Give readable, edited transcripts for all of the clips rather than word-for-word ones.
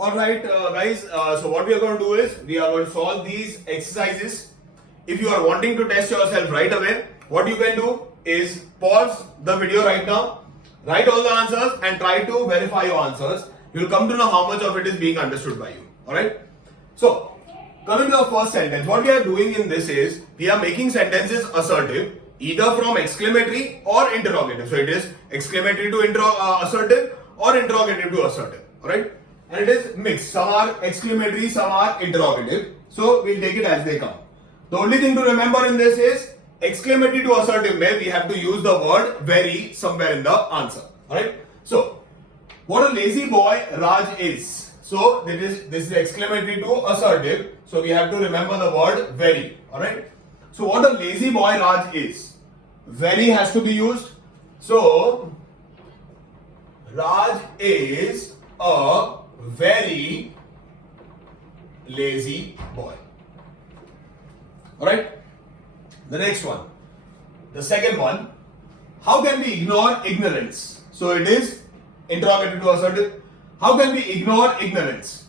Alright, guys, so what we are going to do is we are going to solve these exercises. If you are wanting to test yourself right away, what you can do is pause the video right now, write all the answers and try to verify your answers. You will come to know how much of it is being understood by you. Alright, so coming to the first sentence, what we are doing in this is we are making sentences assertive either from exclamatory or interrogative. So it is exclamatory to assertive or interrogative to assertive. Alright. And it is mixed. Some are exclamatory, some are interrogative. So we'll take it as they come. The only thing to remember in this is exclamatory to assertive mein we have to use the word very somewhere in the answer. Alright. So what a lazy boy Raj is. So this is exclamatory to assertive. So we have to remember the word very. Alright. So what a lazy boy Raj is. Very has to be used. So Raj is a very lazy boy. Alright. The next one. The second one. How can we ignore ignorance? So it is interrogative to assertive. How can we ignore ignorance?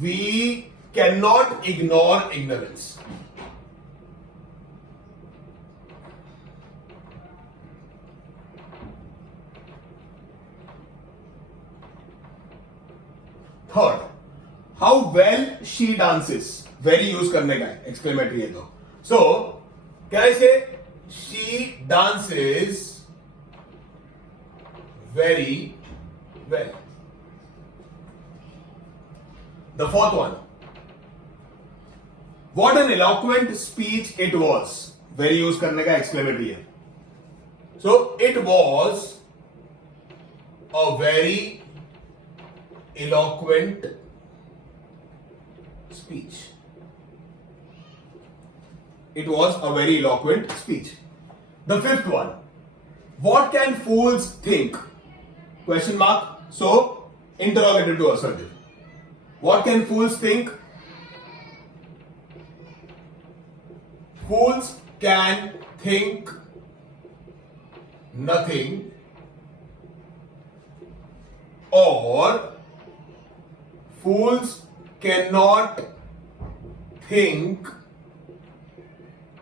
We cannot ignore ignorance. Third, how well she dances. Very use करने का है, exclamatory है तो. So, can I say she dances very well? The fourth one. What an eloquent speech it was. Very use करने का exclamatory है. So, it was a very eloquent speech. It was a very eloquent speech. The fifth one. What can fools think? Question mark. So, interrogative to assertive. What can fools think? Fools can think nothing or fools cannot think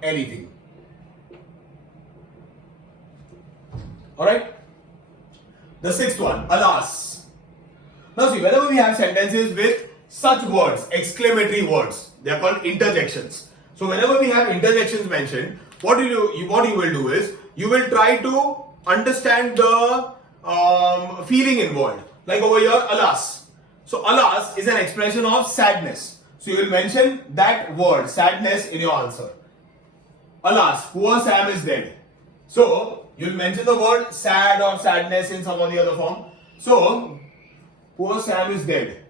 anything. Alright? The sixth one, alas. Now see, whenever we have sentences with such words, exclamatory words, they are called interjections. So whenever we have interjections mentioned, what you will do is, you will try to understand the feeling involved. Like over here, alas. So alas is an expression of sadness. So you will mention that word, sadness, in your answer. Alas, poor Sam is dead. So you will mention the word sad or sadness in some or the other form. So poor Sam is dead.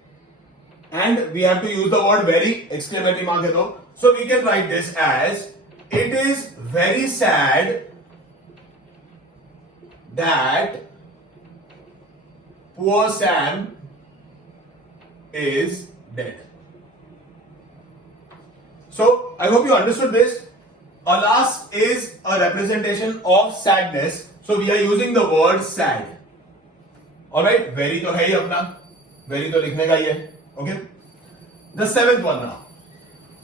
And we have to use the word very, exclamatory mark hai to. So we can write this as, it is very sad that poor Sam is dead. So I hope you understood this. Alas is a representation of sadness. So we are using the word sad. Alright, very to hai hi apna. Very to likhne ka hi hai. Okay. The seventh one now.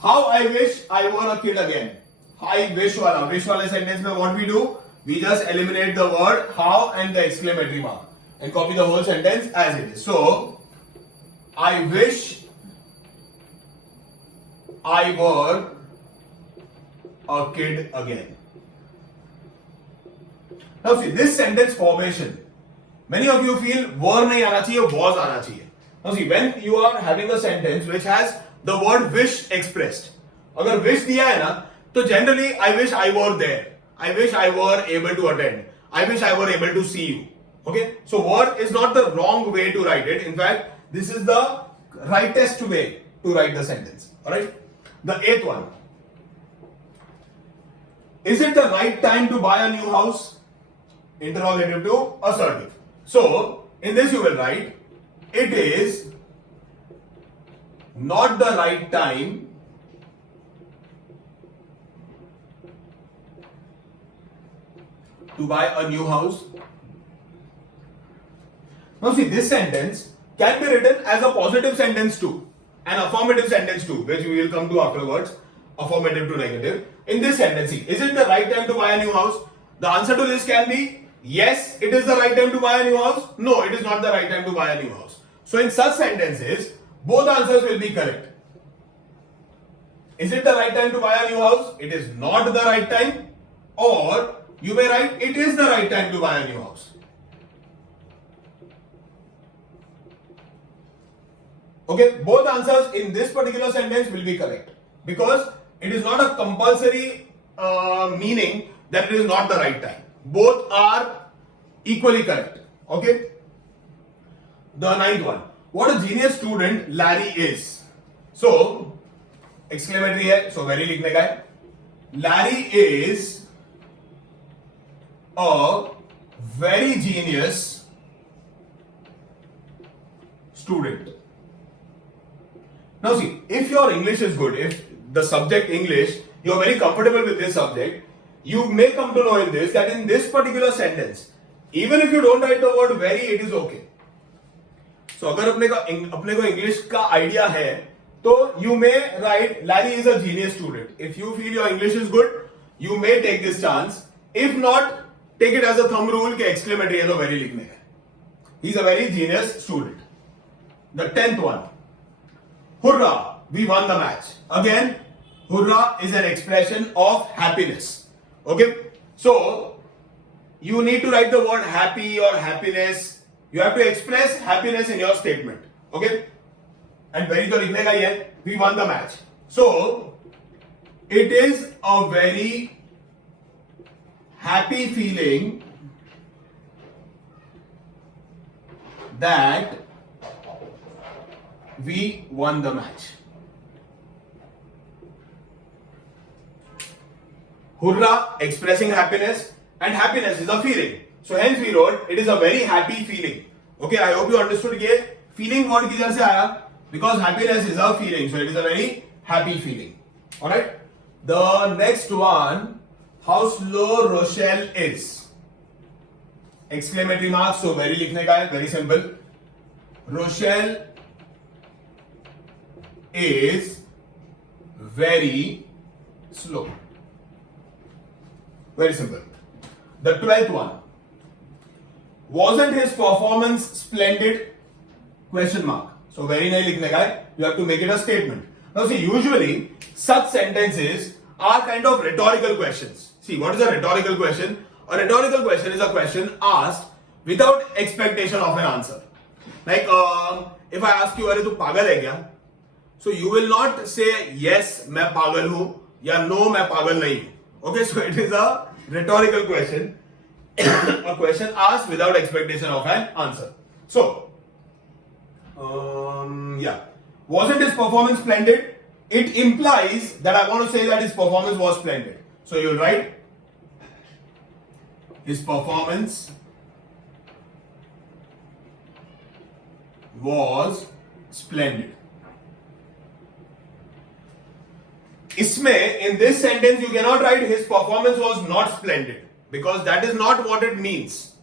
How I wish I were a kid again. I wish wala. Wish wala sentence mein what we do? We just eliminate the word how and the exclamatory mark and copy the whole sentence as it is. So, I wish I were a kid again. Now see, this sentence formation, many of you feel were nahi aana chahiye, was aana chahiye. Now see, when you are having a sentence which has the word wish expressed, agar wish diya hai na, to generally I wish I were there. I wish I were able to attend. I wish I were able to see you. Okay, so were is not the wrong way to write it. In fact, this is the rightest way to write the sentence. Alright. The eighth one. Is it the right time to buy a new house? Interrogative to assertive. So, in this you will write, it is not the right time to buy a new house. Now see, this sentence can be written as a positive sentence too, an affirmative sentence too, which we will come to afterwards, affirmative to negative. In this sentence, is it the right time to buy a new house? The answer to this can be yes, it is the right time to buy a new house. No, it is not the right time to buy a new house. So in such sentences, both answers will be correct. Is it the right time to buy a new house? It is not the right time. Or you may write, it is the right time to buy a new house. Okay, both answers in this particular sentence will be correct because it is not a compulsory meaning that it is not the right time. Both are equally correct. Okay. The ninth one. What a genius student Larry is. So, exclamatory hai, so very likhne ka hai. Larry is a very genius student. Now see, if your English is good, if the subject English, you are very comfortable with this subject, you may come to know in this that in this particular sentence, even if you don't write the word very, it is okay. So अगर अपने को English का idea है, तो you may write Larry is a genius student. If you feel your English is good, you may take this chance. If not, take it as a thumb rule कि exclamatory है तो very लिखने है. He is a very genius student. The 10th one. Hurrah, we won the match. Again, hurrah is an expression of happiness. Okay, so you need to write the word happy or happiness. You have to express happiness in your statement. Okay, and very to likhne ka hi hai, we won the match. So it is a very happy feeling that we won the match. Hurrah, expressing happiness, and happiness is a feeling. So hence we wrote, it is a very happy feeling. Okay, I hope you understood ये feeling word किधर से आया? Because happiness is a feeling, so it is a very happy feeling. Alright? The next one, how slow Rochelle is. Exclamatory mark, so very लिखने का है, very simple. Rochelle is very slow. Very simple. The 12th one. Wasn't his performance splendid? Question mark. So very nahi likhne ka hai. You have to make it a statement. Now see, usually such sentences are kind of rhetorical questions. See, what is a rhetorical question? A rhetorical question is a question asked without expectation of an answer. Like if I ask you, अरे तू पागल है क्या? So you will not say yes, मैं पागल हूँ या no, मैं पागल नहीं हूँ. Okay, so it is a rhetorical question, a question asked without expectation of an answer. So, yeah, wasn't his performance splendid? It implies that I want to say that his performance was splendid. So you'll write his performance was splendid. इसमें in this sentence you cannot write his performance was not splendid because that is not what it means.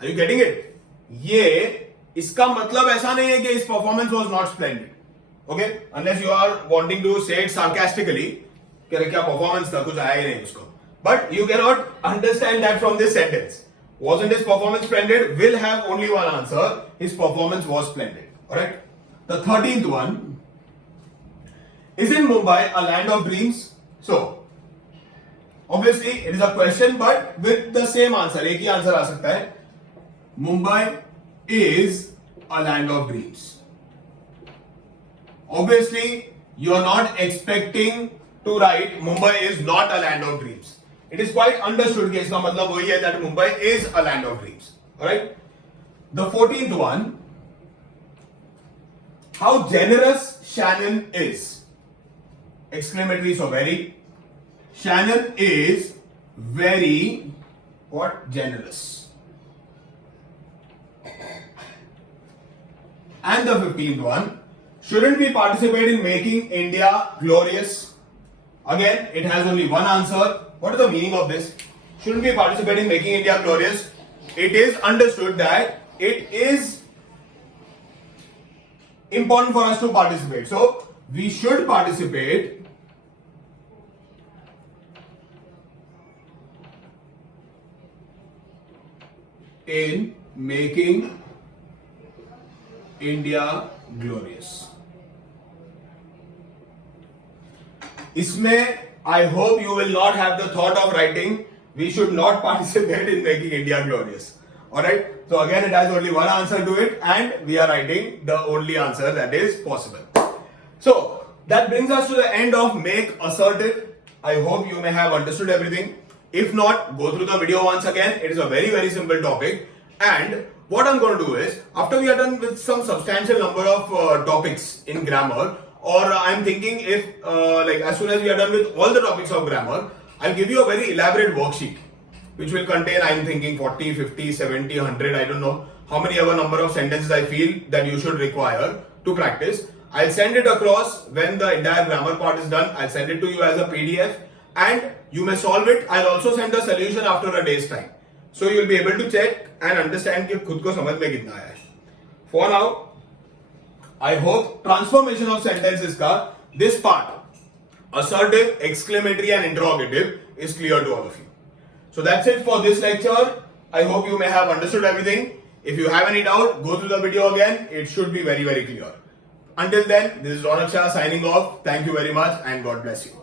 Are you getting it? ये इसका मतलब ऐसा नहीं है कि his performance was not splendid. Okay, unless you are wanting to say it sarcastically कि क्या performance था, कुछ आया ही नहीं उसको. But you cannot understand that from this sentence. Wasn't his performance splendid? Will have only one answer. His performance was splendid. Alright. The 13th one. Isn't Mumbai a land of dreams? So, obviously it is a question but with the same answer. एक ही answer आ सकता है. Mumbai is a land of dreams. Obviously, you are not expecting to write Mumbai is not a land of dreams. It is quite understood कि इसका मतलब वही है that Mumbai is a land of dreams. Alright? The 14th one. How generous Shannon is. Exclamatory, so very. Shannon is very what? Generous. And the 15th one. Shouldn't we participate in making India glorious? Again, it has only one answer. What is the meaning of this? Shouldn't we participate in making India glorious? It is understood that it is important for us to participate. So we should participate in making India glorious. इसमें I hope you will not have the thought of writing we should not participate in making India glorious. Alright, so again it has only one answer to it and we are writing the only answer that is possible. So that brings us to the end of make assertive. I hope you may have understood everything. If not, go through the video once again. It is a very simple topic. And what I'm going to do is, after we are done with some substantial number of topics in grammar, or I'm thinking if like as soon as we are done with all the topics of grammar, I'll give you a very elaborate worksheet which will contain, I'm thinking 40, 50, 70, 100, I don't know how many ever number of sentences I feel that you should require to practice. I'll send it across when the entire grammar part is done. I'll send it to you as a PDF and you may solve it. I'll also send a solution after a day's time. So you'll be able to check and understand कि खुद को समझ में कितना आया है. For now, I hope transformation of sentences का this part, assertive, exclamatory and interrogative is clear to all of you. So that's it for this lecture. I hope you may have understood everything. If you have any doubt, go through the video again. It should be very clear. Until then, this is Ronak Shah signing off. Thank you very much and God bless you.